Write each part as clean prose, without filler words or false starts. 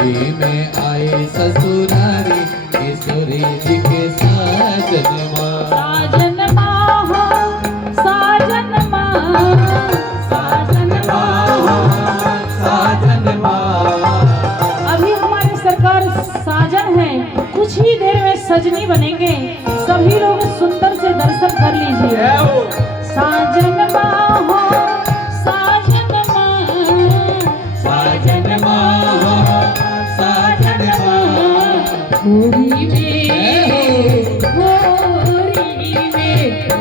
होली में आए ससुरारी किशोरी जी के साजन माँ। साजन माँ हो साजन माँ, साजन माँ हो साजन माँ। अभी हमारे सरकार साजन है, कुछ ही देर में सजनी बनेंगे। सभी लोग सुंदर से दर्शन कर लीजिए। साजन माँ हो साजन माँ, साजन माँ हो साजन माँ।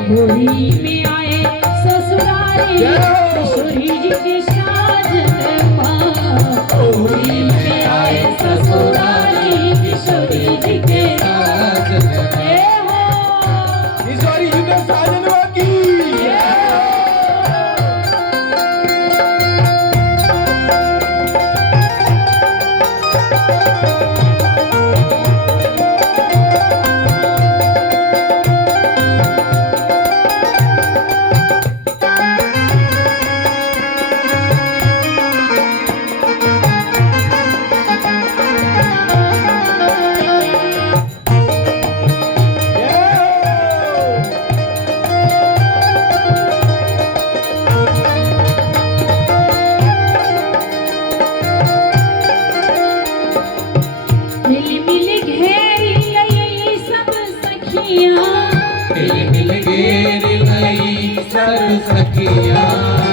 होली में आए ससुरारी किशोरी जी के साजन माँ। होली में आए ससुरारी किशोरी जी के साजन किशोरी जी के साजन माँ की।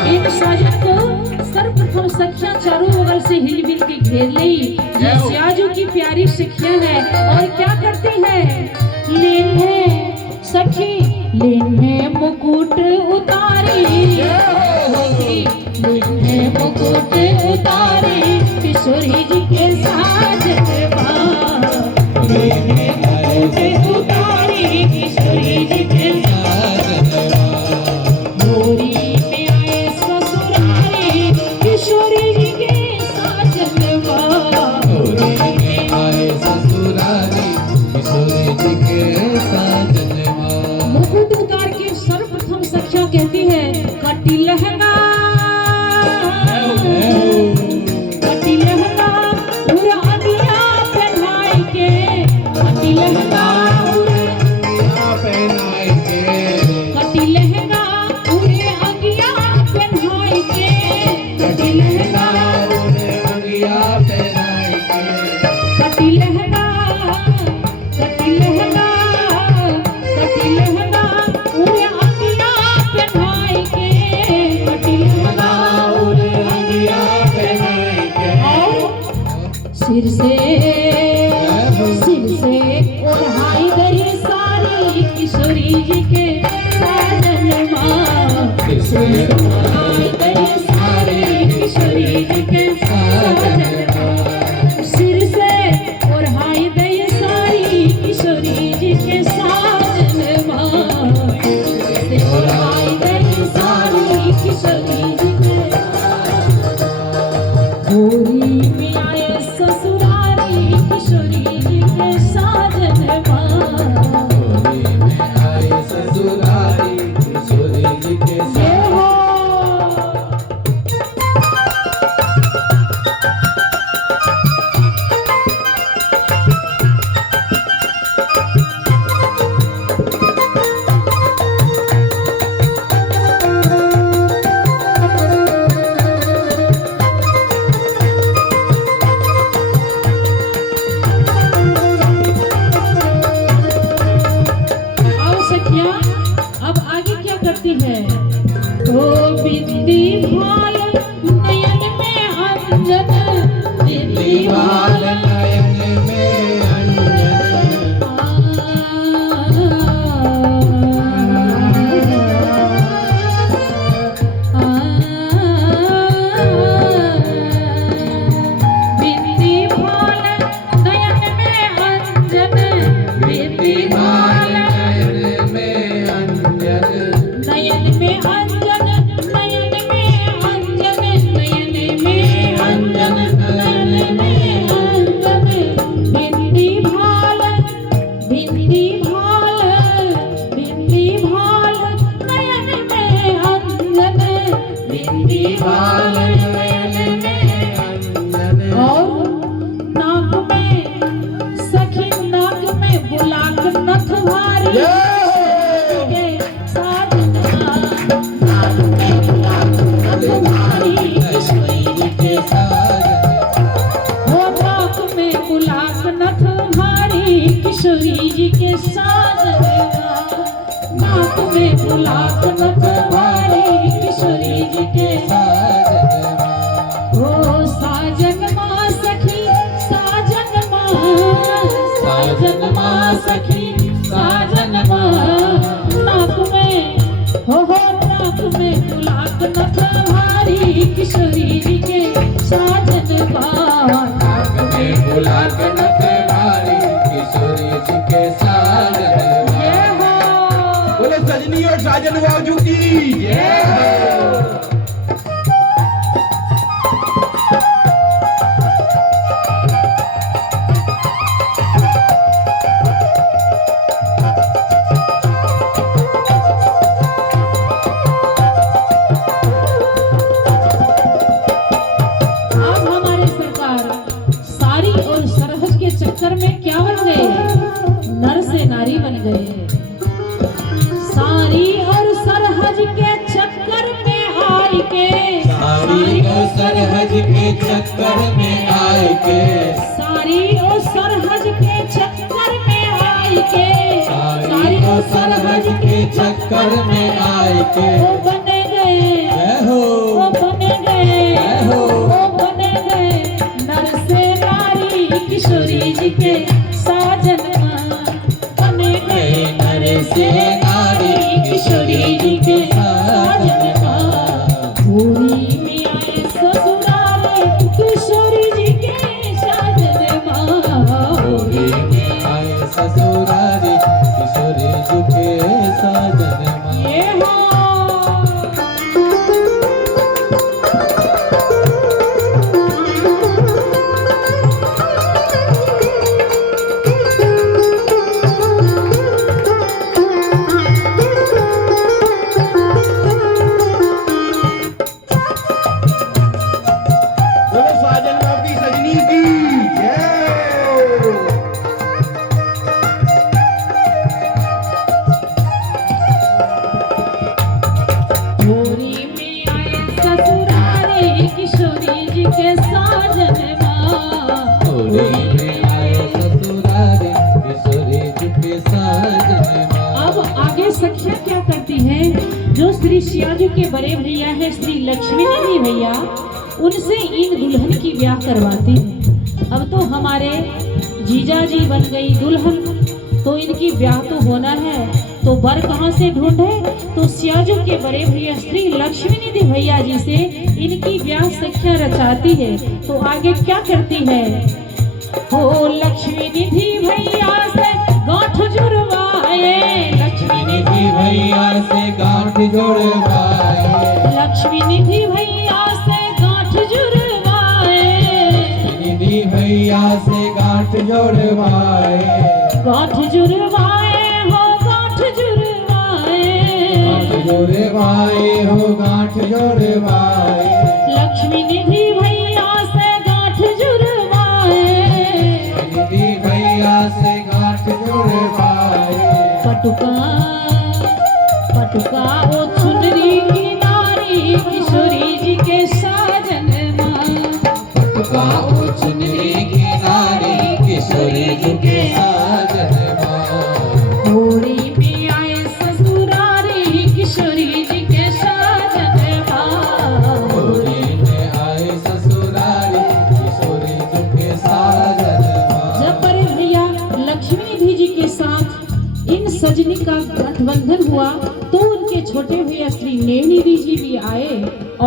इन साजन को सर्वप्रथम सखियां चारों बगल से हिल के घेर ली। ये सियाजू की प्यारी सखियां है और क्या करती है? लेने सखी लेने मुकुट उतारी, लेने मुकुट उतारी किशोरी जी के साजन माँ। लेने मुकुट उतारी किशोरी जी के साजन माँ। होली में आए ससुरारी किशोरी जी के साजन माँ। होली में आए ससुरारी किशोरी जी के साजन माँ। मुकुट उतार के सर्वप्रथम सखियां कहती है कटी लहंगा, कटी लहंगा पूरा अंगिया पहनाई के, कटी लहंगा पहनाए के, कटी लहंगा पूरे अंगिया पहनाई के, कटी लहंगा अंगिया पहनाए के। कटी लहंगा, कटी लहंगा, कटी लहंगा पूरे अंगिया पहनाई के, कटी लहंगा अंगिया पहनाए के। सिर से ओढ़ाई गई सारी किशोरी जी के साजन माँ। सिर से ओढ़ाई गई सारी किशोरी जी के साजन माँ। सिर से ओढ़ाई गई सारी किशोरी जी के साजन माँ। सिर से ओढ़ाई गई सारी किशोरी जी के होली में आए ससुरारी किशोरी जी के साजन माँ। होली में आए ससुरारी किशोरी जी के ये हो आओ सखिया, अब आगे क्या करती है? ओ बिंदी भाल नयन में अंजन, बिंदी भाल नयन में अंजन। बिंदी भाल नयन में अंजन, बिंदी भाल नयन में अंजन। नयन में अंजन, नयन में अंजन, नयन में अंजन, नयन में अंजन। नाक में बुलाक नथ भारी किशोरी जी के साजन ओ साजन माँ सखी साजन माँ सखी साजन माँ नाक में हो नाक में बुलाक नथ भारी किशोरी जी के साजन माँ नाक में बुलाक नथ भारी किशोरी जी के साजन ये हो बोलो सजनी और साजन बाजू की जय हो। अब हमारे सरकार साड़ी और सरहज के चक्कर में क्या बन गए नर से नारी बन गए साड़ी और सरहज के चक्कर में आए के साड़ी और सरहज के चक्कर में आए के साड़ी और सरहज के चक्कर में आए के साड़ी और सरहज के चक्कर में आए के वो बने गए जय हो वो बने गए जय हो वो बने गए नर से नारी किशोरी जी के साजन बने गए नर से नारी किशोरी जी के साजन पूरी में आए ससुराल किशोरी जी के साजन होली में आए ससुरारी किशोरी जी के साजन ये हो बोलो साजन बाबू की सजनी की जय हो। पूरी में आए ससुरारी किशोरी जी के साजन होली में आए ससुरारी किशोरी जी के साजन अब आगे सखियां क्या करती हैं जो श्री सियाजू के बड़े भैया है श्री लक्ष्मी देवी भैया उनसे इन दुल्हन की ब्याह करवाती हैं अब तो हमारे जीजा जी बन गई दुल्हन तो इनकी ब्याह तो होना है तो वर कहाँ से ढूंढे तो सियाजू के बड़े भैया श्री लक्ष्मी निधि भैया जी से इनकी ब्याह सखियां रचाती है तो आगे क्या करती है हो लक्ष्मी निधि भैया से गांठ जुड़वाए लक्ष्मी निधि भैया से गांठ जोड़वाए लक्ष्मी निधि भैया से गांठ जुड़वाए निधि भैया से गांठ जोड़वाए गांठ जुड़वाए हो गांठ जुड़वाए गांठ जोड़वाए हो गांठ जोड़वाए लक्ष्मी निधि भैया से गांठ जुड़वाए निधि भैया से गांठ जोड़वाए पटुका पटुका ओ चुनरी की नारी किशोरी जी के साजन पटुका ओ चुनरी की नारी किशोरी जी के साजन होली में आए ससुरारी किशोरी जी के साजन होली में आए ससुरारी किशोरी जी के साजन जब बड़े भैया लक्ष्मी निधि जी के साथ इन सजनी का गठबंधन हुआ तो उनके छोटे भैया श्री नेहनिधि जी भी आए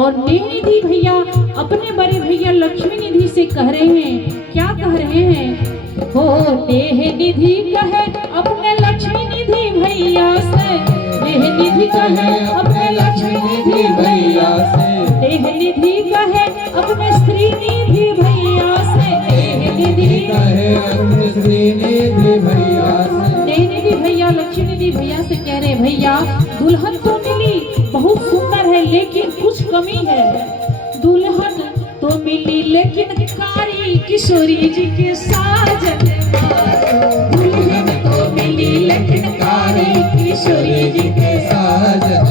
और नेहनिधि भैया अपने बड़े भैया लक्ष्मी निधि से कह रहे हैं क्या कह रहे हैं हो नेहनिधि कहे अपने लक्ष्मी निधि भैया से नेहनिधि कहे अपने लक्ष्मी निधि भैया से नेहनिधि कहे अपने श्री निधि भैया से नेहनिधि कहे अपने श्रीनिधि भैया से निधि भैया लक्ष्मी निधि भैया से कह रहे भैया दुल्हन तो मिली बहुत सुंदर है लेकिन कुछ कमी है दुल्हन तो मिली लेकिन कारी किशोरी जी के साजन दुल्हन तो मिली लेकिन कारी किशोरी जी के साजन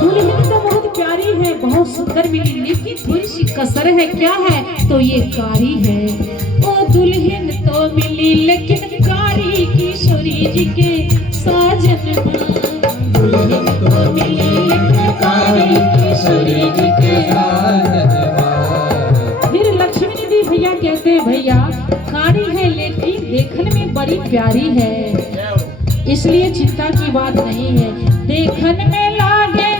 दुल्हन तो बहुत प्यारी है बहुत सुंदर मिली लेकिन थोड़ी सी कसर है क्या है तो ये कारी है ओ दुल्हन तो मिली लेकिन कारी किशोरी जी के साजन दुल्हन को मिली एक कारी किशोरी जी के साजनवा। फिर लक्ष्मी निधि भैया कहते हैं भैया कारी है लेकिन देखने में बड़ी प्यारी है, इसलिए चिंता की बात नहीं है। देखन में लागे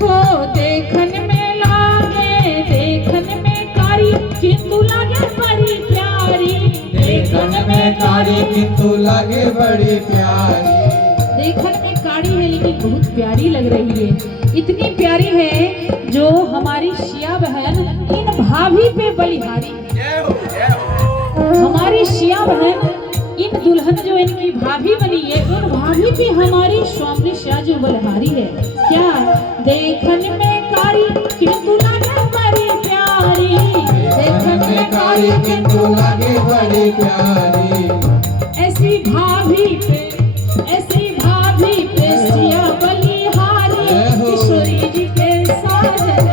हो देखन में लागे, देखन में कारी किंतु लागे बड़ी प्यारी। देखन में कारी किंतु लागे बड़ी प्यारी। देखन में काड़ी है लेकिन बहुत प्यारी लग रही है। इतनी प्यारी है जो हमारी शिया बहन इन भाभी पे बलिहारी। हमारी शिया बहन इन दुल्हन जो इनकी भाभी बनी है उन भाभी पे हमारी स्वामी शिया जो बलिहारी है। क्या देखन में कारी किंतु लागे बड़ी प्यारी। देखन में कारी किंतु लागे बड़ी प्यारी। ऐसी भाभी पे सिया बलिहारी किशोरी जी के साजन।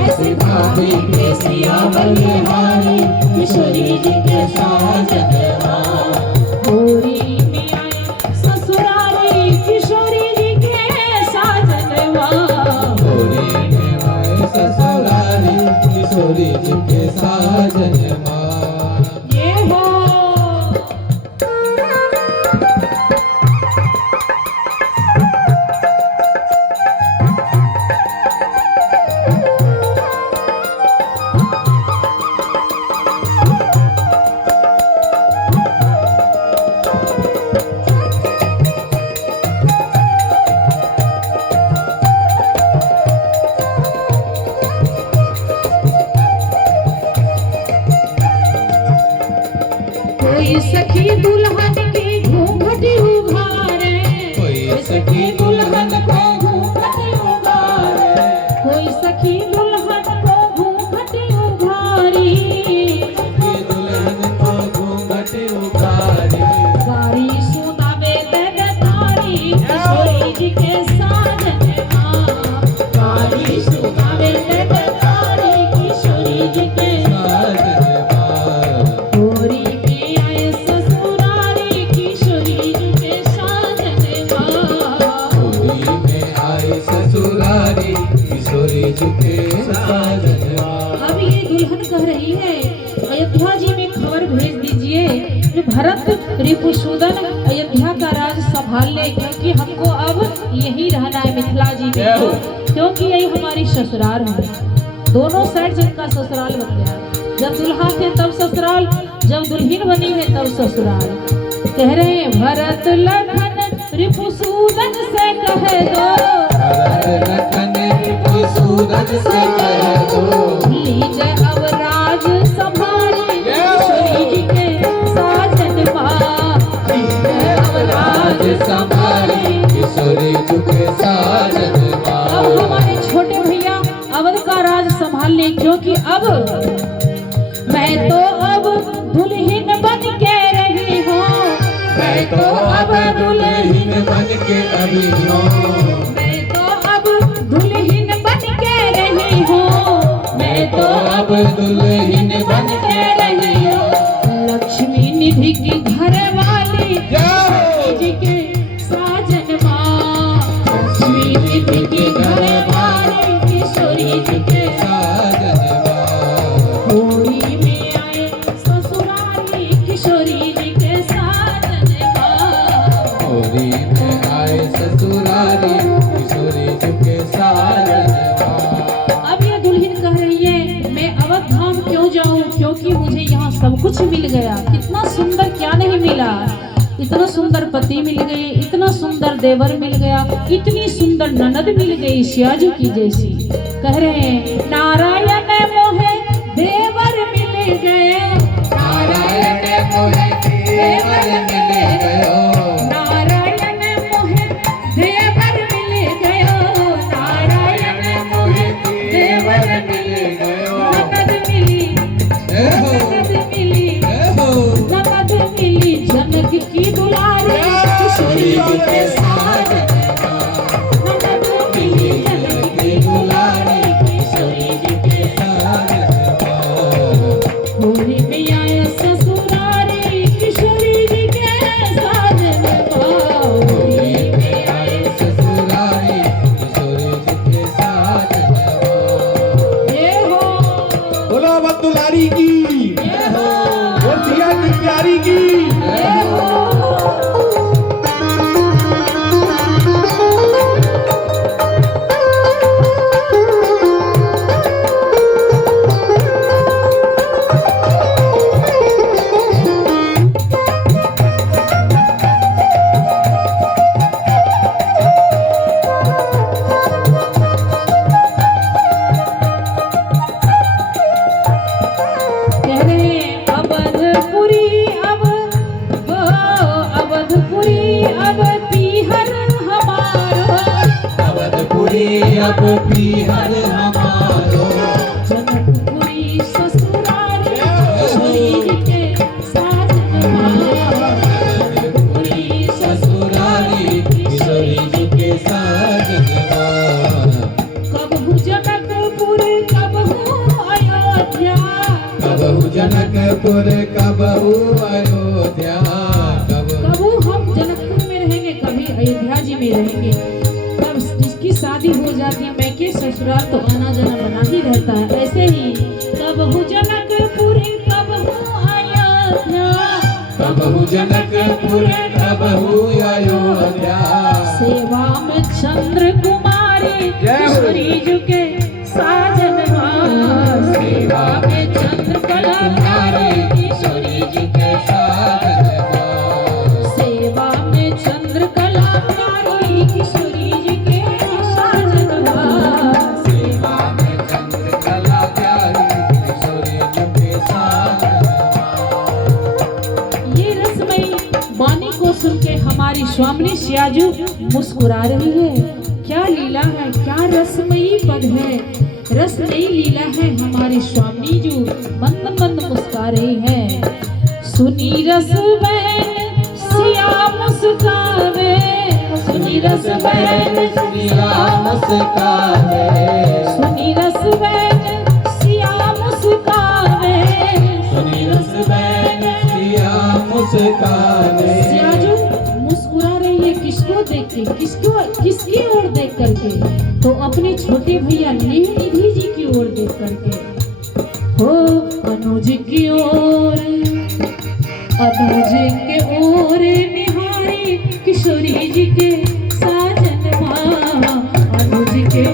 ऐसी भाभी पे सिया बलिहारी किशोरी जी के साजन। होरी में आए ससुरारी किशोरी जी के साजन। होरी में आए ससुरारी किशोरी जी के साजनवा। ये हो कोई सखी दुल्हन की घूंघटी उघारे। कोई सखी दुल्हन को घूंघटी उघारे। कोई सखी दुल्हन को घूंघटी उघारी। सखी दुल्हन को घूंघटी उतारी। कारी सुनावे देवतारी किशोरी जी के साजनवा। कारी सुनावे देवतारी किशोरी जी के साजनवा। होरी में आए ससुरारी किशोरी जी के साजनवा। होरी में आए ससुरारी किशोरी जी के साजनवा। अब ये दुल्हन कह रही है अयोध्या जी में खबर भेज दीजिए कि भरत रिपुसूदन अयोध्या का राज संभाल ले, क्योंकि हमको अब यही रहना है मिथिला जी में, क्योंकि यही हमारी ससुराल है। दोनों साइड जिनका ससुराल बन गया। जब दुल्हा थे तब ससुराल, जब दुल्हन बनी है तब ससुराल। कह रहे हैं भरत लखन रिपुसूदन से कह दो। भरत लखन रिपुसूदन से कह दो। लीजिए अब राज संभाली किशोरी जी के साजनवा। लीजिए अब राज संभाली किशोरी जी के साजनवा। अब हमारे छोटे भैया अवध का राज संभाल ले, क्योंकि अब मैं तो अब दुल्हन बन के रही हूँ। मैं तो अब दुल्हन बन के अभी हूँ। मैं तो अब दुल्हन बन के रही हूँ। मैं तो अब दुल्हन बन के रही हूँ। लक्ष्मी निधि की घर वाली किशोरी जी के साजनवा। लक्ष्मी निधि की घर वाली किशोरी जी के साजनवा। होरी में आए ससुराली किशोरी जी के साजनवा। होरी में आए ससुरारी किशोरी जी के साजनवा। अब ये दुल्हन कह रही है मैं अवध धाम क्यों जाऊं, क्योंकि मुझे यहाँ सब कुछ मिल गया। कितना सुंदर क्या नहीं मिला। इतना सुंदर पति मिल गए, इतना सुंदर देवर मिल गया, इतनी सुंदर ननद मिल गई सियाजू की जैसी। कह रहे हैं नारायण मोहे देवर मिल गए। नारायण मोहे देवर मिल गयो। नारायण मोहे देवर मिल गयो। नारायण मोहे देवर मिल गयो। ननद मिली, ननद मिली, ननद मिली जनक की दुलारी किशोरी जी के साजनवा। ननद मिली जनक की दुलारी किशोरी जी के साजनवा। ससुरारी अब पीहर हमारो जनकपुरी ससुरारी किशोरी जी के साजनवा जनकपुरी ससुरारी किशोरी जी के साजनवा कबहू जनकपुर कबहू अयोध्या कबहू जनकपुर कबहू अयोध्या कबहू हम जनकपुर में रहेंगे कभी अयोध्या जी में रहेंगे तब जिसकी शादी हो जाती है मैके ससुराल तो आना जाना बना ही रहता है ऐसे ही कबहू जनकपुर कबहू अयोध्या कबहू जनकपुर कबहू अयोध्या सेवा में चंद्र कुमारी किशोरी जी के साजनवा सेवा में चंद्र कलाकारी किशोरी जी के साजनवा सेवा में चंद्र कलाकारी किशोरी जी के साजनवा सेवा में चंद्रकला प्यारी किशोरी जी के साजनवा ये रसमयी वाणी को सुन के हमारी स्वामिनी सियाजू मुस्कुरा रही है क्या लीला है क्या रसमयी पद है रसमयी लीला है हमारी स्वामिनी जो मंद मंद मुस्कुरा रही है सुनी रस बहन सिया मुस्कावे सुनी रस बहन सिया मुस्कावे सुनी रस बहन सिया मुस्कावे सुनी रस बहन सिया मुस्कावे सियाजू मुस्कुरा रही है किसको देख के किसकी ओर देख करके तो अपने छोटे भैया निधि जी की ओर देख करके हो अनुज की ओर अनुज के ओर निहारी किशोरी जी के साजनवा अनुज के